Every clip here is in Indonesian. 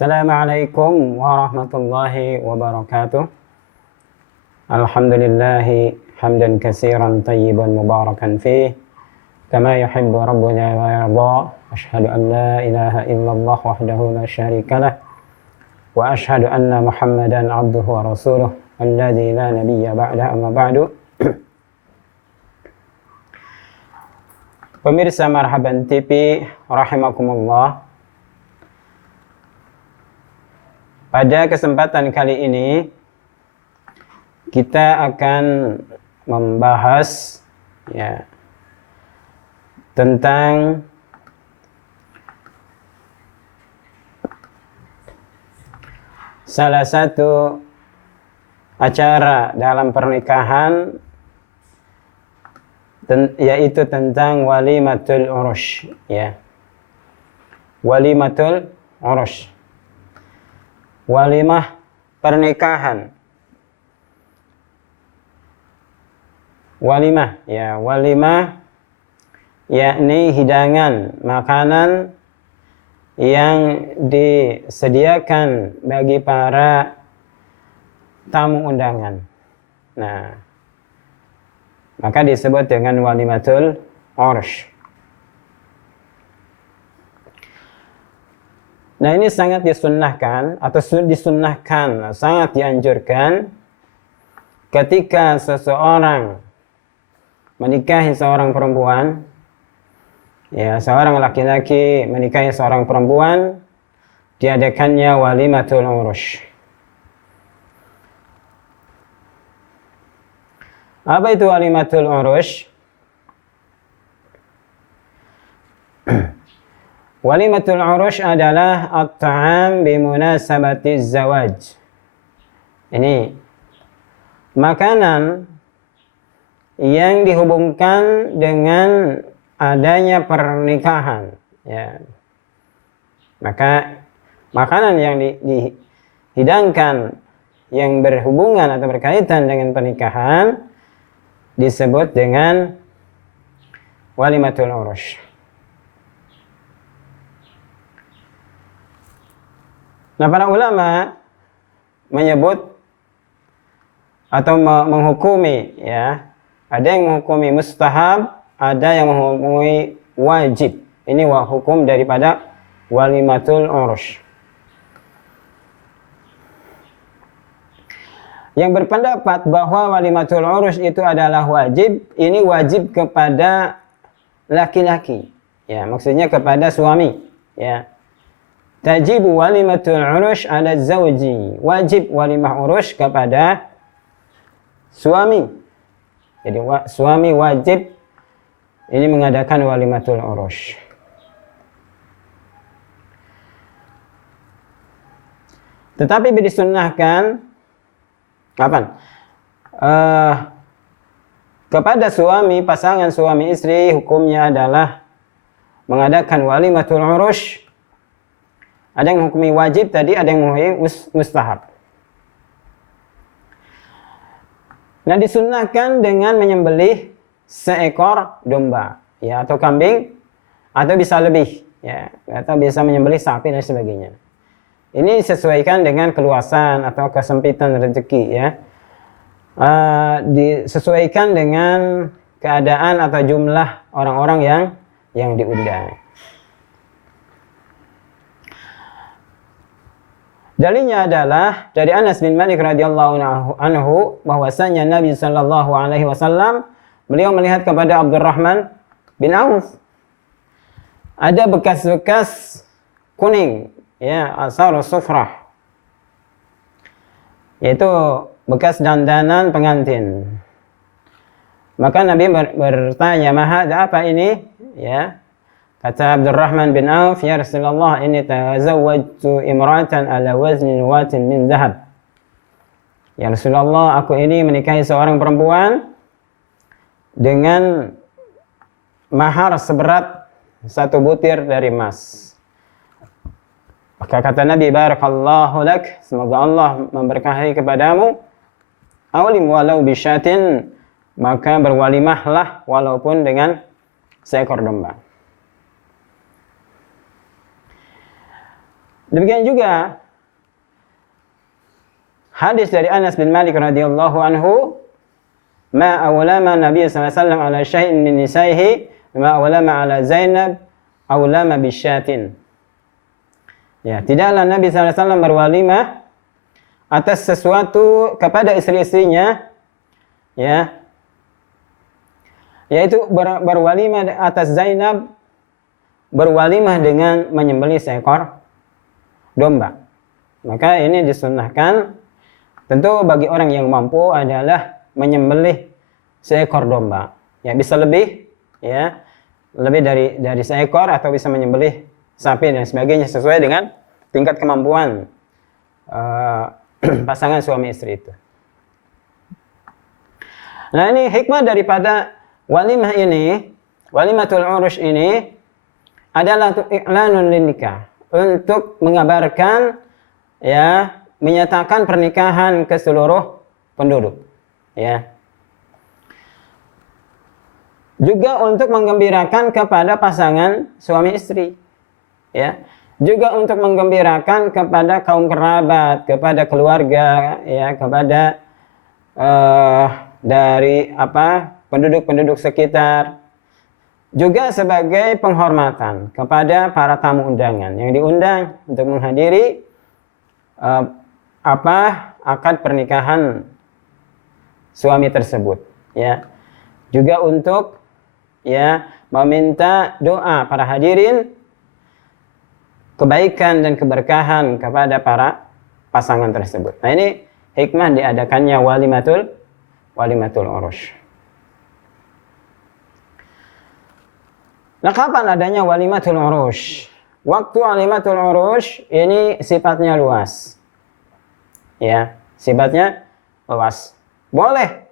Assalamualaikum warahmatullahi wabarakatuh. Alhamdulillahi hamdan katsiran tayyiban mubarakan fih kama yuhibbu rabbuna wa yarda. Asyhadu an la ilaha illallah wahdahu la syarika lah wa asyhadu anna Muhammadan abduhu wa rasuluh alladzi la nabiyya ba'da, amma ba'du. Pemirsa Marhaban TV rahimakumullah. Pada kesempatan kali ini kita akan membahas tentang salah satu acara dalam pernikahan, yaitu tentang walimatul urush, walimatul urush, walimah pernikahan. Walimah, walimah yakni hidangan makanan yang disediakan bagi para tamu undangan. Nah, maka disebut dengan walimatul urush. Nah, ini sangat disunnahkan atau disunnahkan, sangat dianjurkan ketika seseorang menikahi seorang perempuan, seorang laki-laki menikahi seorang perempuan, diadakannya walimatul urush. Apa itu walimatul urush? Walimatul urush adalah at-ta'am bimunasabati zawaj. Ini makanan yang dihubungkan dengan adanya pernikahan. Maka makanan yang dihidangkan yang berhubungan atau berkaitan dengan pernikahan disebut dengan walimatul urush. Nah, para ulama menyebut atau menghukumi, ada yang menghukumi mustahab, ada yang menghukumi wajib. Ini hukum daripada walimatul urush. Yang berpendapat bahwa walimatul urush itu adalah wajib, ini wajib kepada laki-laki, maksudnya kepada suami, Tajibu walimatul urush ala zawji. Wajib walimah urush kepada suami. Jadi suami wajib ini mengadakan walimatul urush. Tetapi disunnahkan kapan? Kepada suami, pasangan suami istri, hukumnya adalah mengadakan walimatul urush. Ada yang menghukumi wajib tadi, ada yang menghukumi mustahab. Nah, disunnahkan dengan menyembelih seekor domba, atau kambing, atau bisa lebih, atau bisa menyembelih sapi dan sebagainya. Ini disesuaikan dengan keluasan atau kesempitan rezeki, disesuaikan dengan keadaan atau jumlah orang-orang yang diundang. Dalilnya adalah dari Anas bin Malik radhiyallahu anhu bahwasanya Nabi sallallahu alaihi wasallam beliau melihat kepada Abdurrahman bin Auf ada bekas-bekas kuning, asar sufrah, yaitu bekas dandanan pengantin. Maka Nabi bertanya, "Mahadza, apa ini?" Kata Abdurrahman bin Auf, "Ya Rasulullah, inni tazawwajtu imra'atan ala wazni watin min dhahab." Ya Rasulullah, aku ini menikahi seorang perempuan dengan mahar seberat 1 butir dari emas. Maka kata Nabi, "Barakallahu lak, semoga Allah memberkahi kepadamu. Awalim walau bisyatin, maka berwalimahlah walaupun dengan seekor domba." Demikian juga hadis dari Anas bin Malik radhiyallahu anhu, ma awlama Nabi sallallahu alaihi wasallam ala syai'in min nisaihi ma awlama ala Zainab awlama bisyatin. Ya, tidaklah Nabi sallallahu alaihi wasallam berwalimah atas sesuatu kepada istri-istrinya, ya, yaitu berwalimah atas Zainab, berwalimah dengan menyembelih seekor domba. Maka ini disunnahkan tentu bagi orang yang mampu adalah menyembelih seekor domba. Ya, bisa lebih, ya, lebih dari seekor, atau bisa menyembelih sapi dan sebagainya sesuai dengan tingkat kemampuan pasangan suami istri itu. Nah, ini hikmah daripada walimah ini, walimatul urush ini adalah untuk i'lanun linikah, untuk mengabarkan, ya, menyatakan pernikahan ke seluruh penduduk, ya. Juga untuk menggembirakan kepada pasangan suami istri, ya. Juga untuk menggembirakan kepada kaum kerabat, kepada keluarga, ya, kepada dari penduduk-penduduk sekitar. Juga sebagai penghormatan kepada para tamu undangan yang diundang untuk menghadiri akad pernikahan suami tersebut, ya. Juga untuk, ya, meminta doa para hadirin, kebaikan dan keberkahan kepada para pasangan tersebut. Nah, ini hikmah diadakannya walimatul urush. Nah, kapan adanya walimatul urush? Waktu walimatul urush ini sifatnya luas. Ya, sifatnya luas. Boleh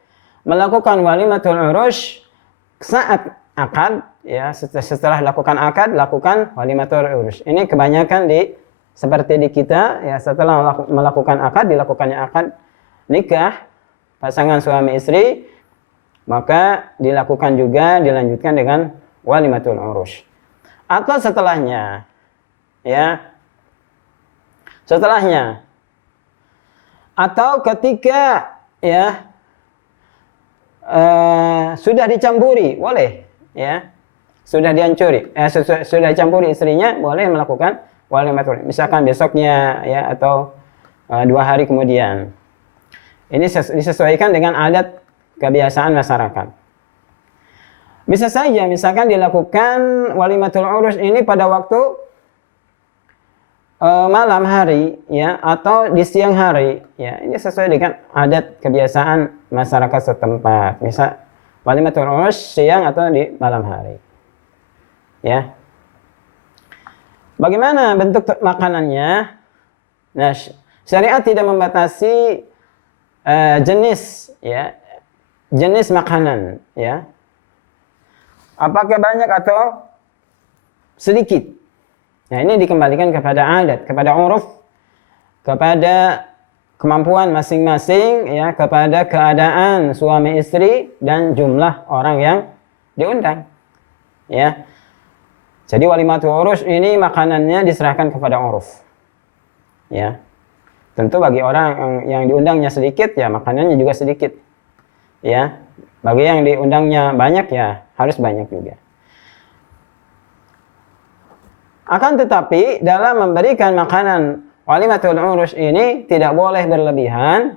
melakukan walimatul urush saat akad, ya, setelah lakukan akad, lakukan walimatul urush. Ini kebanyakan seperti di kita, ya, setelah melakukan akad, dilakukannya akad nikah pasangan suami istri, maka dilanjutkan dengan walimatul urush. Atau setelahnya, ya, setelahnya, atau ketika, ya, sudah dicampuri, boleh, ya, sudah dicampuri istrinya, boleh melakukan walimatul, misalkan besoknya, ya, atau 2 hari kemudian. Ini disesuaikan dengan adat kebiasaan masyarakat. Bisa saja misalkan dilakukan walimatul urush ini pada waktu malam hari, ya, atau di siang hari, ya. Ini sesuai dengan adat kebiasaan masyarakat setempat. Misal walimatul urush siang atau di malam hari, ya. Bagaimana bentuk makanannya? Nah, syariat tidak membatasi jenis, ya, jenis makanan, ya. Apakah banyak atau sedikit? Nah, ini dikembalikan kepada adat, kepada uruf, kepada kemampuan masing-masing, ya, kepada keadaan suami istri dan jumlah orang yang diundang, ya. Jadi walimatul urush ini makanannya diserahkan kepada uruf, ya. Tentu bagi orang yang diundangnya sedikit, ya, makanannya juga sedikit, ya. Bagi yang diundangnya banyak, ya, harus banyak juga. Akan tetapi dalam memberikan makanan walimatul urush ini tidak boleh berlebihan,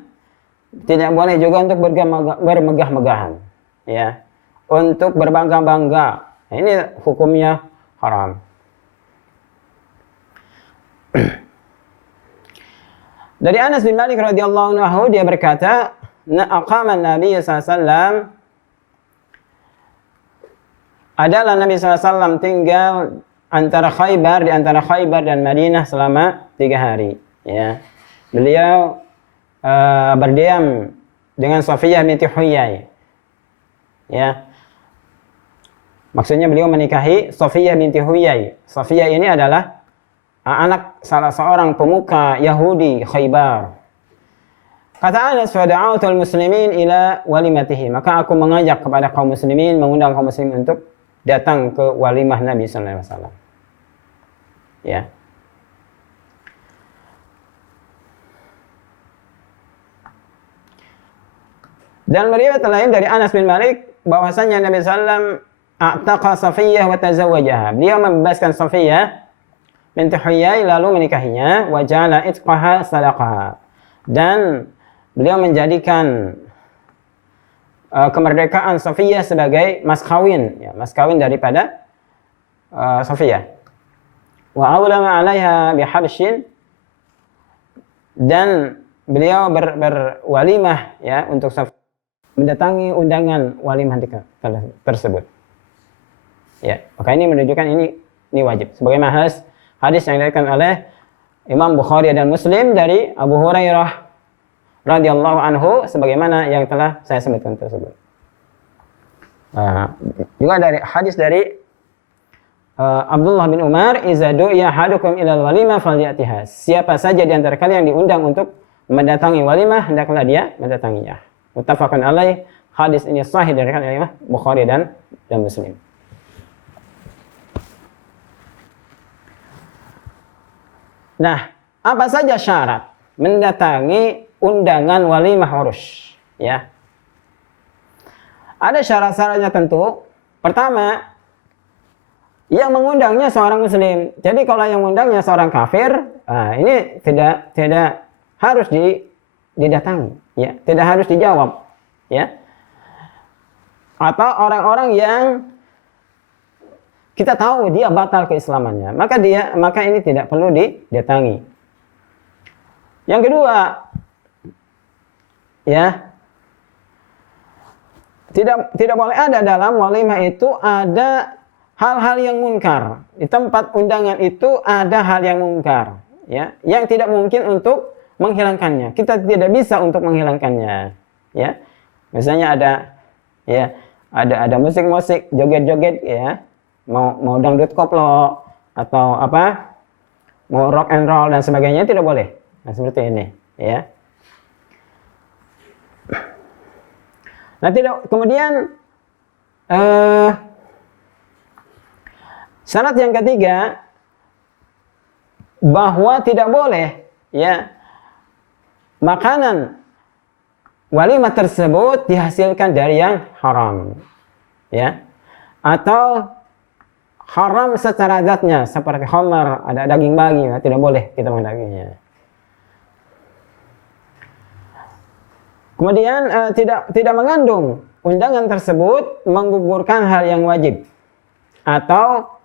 tidak boleh juga untuk bermegah-megahan, ya, untuk berbangga-bangga. Ini hukumnya haram. Dari Anas bin Malik radhiyallahu anhu, dia berkata, aqama Nabi sallallahu alaihi wasallam, adalah Nabi SAW tinggal di antara Khaybar dan Madinah selama 3 hari. Ya. Beliau berdiam dengan Safiyah binti Huyai. Ya. Maksudnya beliau menikahi Safiyah binti Huyai. Safiyah ini adalah anak salah seorang pemuka Yahudi Khaybar. Kata Anas, fada'autul muslimin ila walimatihi. Maka aku mengajak kepada kaum muslimin, mengundang kaum muslimin untuk datang ke walimah Nabi sallallahu alaihi wasallam. Ya. Dan riwayat lain dari Anas bin Malik bahwasanya Nabi sallam a'taqa Safiyyah wa tazawwajaha. Beliau membebaskan Safiyyah binti Huyai lalu menikahinya, wa ja'ala itqaha sadaqaha. Dan beliau menjadikan kemerdekaan Safiyyah sebagai mas kawin, ya, mas kawin daripada Safiyyah. Wa awlama 'alaiha bihabshin, dan beliau berwalimah ya untuk mendatangi undangan walimah tersebut. Ya, maka ini menunjukkan ini wajib. Sebagaimana hadis yang diriwayatkan oleh Imam Bukhari dan Muslim dari Abu Hurairah radhiyallahu anhu sebagaimana yang telah saya sebutkan tersebut. Juga dari hadis dari Abdullah bin Umar, "Iza du'iya ahadukum ilal walimah falyatiha." Siapa saja di antara kalian yang diundang untuk mendatangi walimah, hendaklah dia mendatanginya. Muttafaqun alaih. Hadis ini sahih dari Imam Bukhari dan Muslim. Nah, apa saja syarat mendatangi undangan walimah urus? Ya, ada syarat-syaratnya tentu. Pertama, yang mengundangnya seorang muslim. Jadi kalau yang mengundangnya seorang kafir, ini tidak harus didatangi, ya, tidak harus dijawab, ya. Atau orang-orang yang kita tahu dia batal keislamannya, maka ini tidak perlu didatangi. Yang kedua, ya, tidak boleh ada dalam walimah itu ada hal-hal yang munkar. Di tempat undangan itu ada hal yang munkar, ya, yang tidak mungkin untuk menghilangkannya. Kita tidak bisa untuk menghilangkannya, ya. Misalnya ada musik-musik, joget-joget, ya. Mau dangdut koplo atau apa, mau rock and roll dan sebagainya, tidak boleh. Nah, seperti ini, ya. Nah, kemudian syarat yang ketiga, bahwa tidak boleh, ya, makanan walimah tersebut dihasilkan dari yang haram, ya, atau haram secara zatnya seperti khamar, ada daging babi, tidak boleh kita mendaganginya. Kemudian tidak mengandung undangan tersebut menggugurkan hal yang wajib atau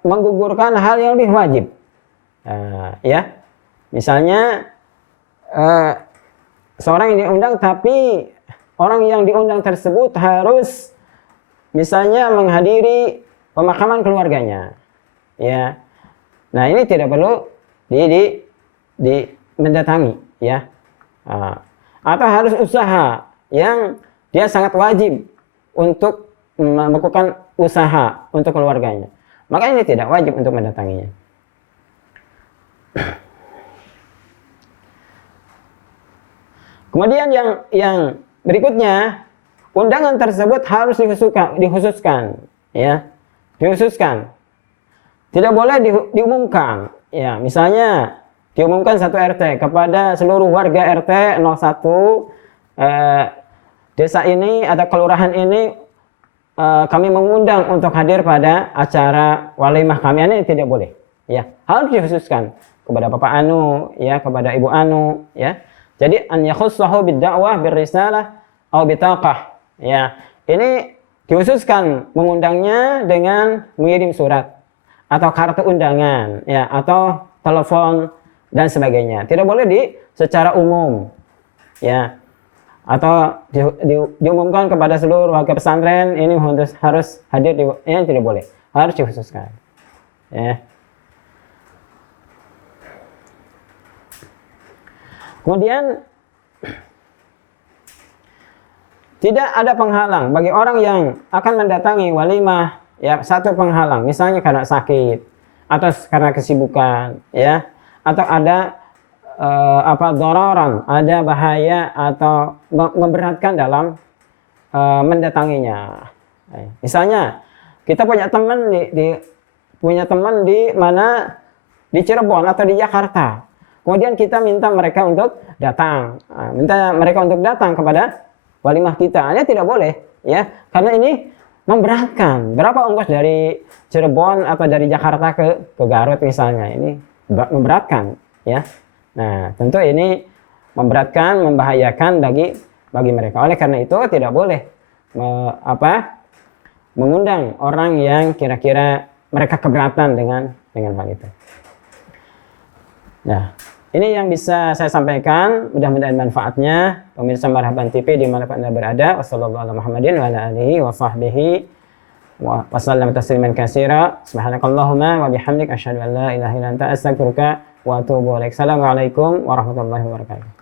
menggugurkan hal yang lebih wajib. Ya, misalnya seorang yang diundang tapi orang yang diundang tersebut harus misalnya menghadiri pemakaman keluarganya, ya. Nah, ini tidak perlu mendatangi, ya. Atau harus usaha yang dia sangat wajib untuk melakukan usaha untuk keluarganya, maka ini tidak wajib untuk mendatanginya. Kemudian yang berikutnya, undangan tersebut harus dikhususkan, ya, dikhususkan. Tidak boleh diumumkan, ya. Misalnya diumumkan satu RT kepada seluruh warga RT 01 desa ini atau kelurahan ini, kami mengundang untuk hadir pada acara walimah kami. Ini tidak boleh, ya. Harus dikhususkan kepada Bapak Anu, ya, kepada Ibu Anu, ya. Jadi an yakhussahu bid-da'wah bir-risalah atau bitaqah. Ya, ini dikhususkan mengundangnya dengan mengirim surat atau kartu undangan, ya, atau telepon dan sebagainya. Tidak boleh secara umum, ya, atau diumumkan kepada seluruh warga pesantren ini harus hadir ini tidak boleh, harus dikhususkan, ya. Kemudian tidak ada penghalang bagi orang yang akan mendatangi walimah, ya, satu penghalang, misalnya karena sakit atau karena kesibukan, ya, atau ada dororan, ada bahaya atau memberatkan dalam mendatanginya. Misalnya kita punya teman di mana di Cirebon atau di Jakarta, kemudian kita minta mereka untuk datang, minta mereka untuk datang kepada walimah kita, ini tidak boleh, ya, karena ini memberatkan. Berapa ongkos dari Cirebon atau dari Jakarta ke Garut misalnya, ini memberatkan, ya. Nah, tentu ini memberatkan, membahayakan bagi mereka. Oleh karena itu tidak boleh mengundang orang yang kira-kira mereka keberatan dengan hal itu. Nah, ini yang bisa saya sampaikan, mudah-mudahan manfaatnya. Pemirsa Marhaban TV dimanapun Anda berada, wassalamualaikum warahmatullahi wabarakatuh, wa ala alihi wa sahbihi wa sallam tasliman katsira. Subhanakallahumma wa bihamdik asyhadu an la ilaha illa anta astaghfiruka wa atubu ilaik. Assalamualaikum warahmatullahi wabarakatuh.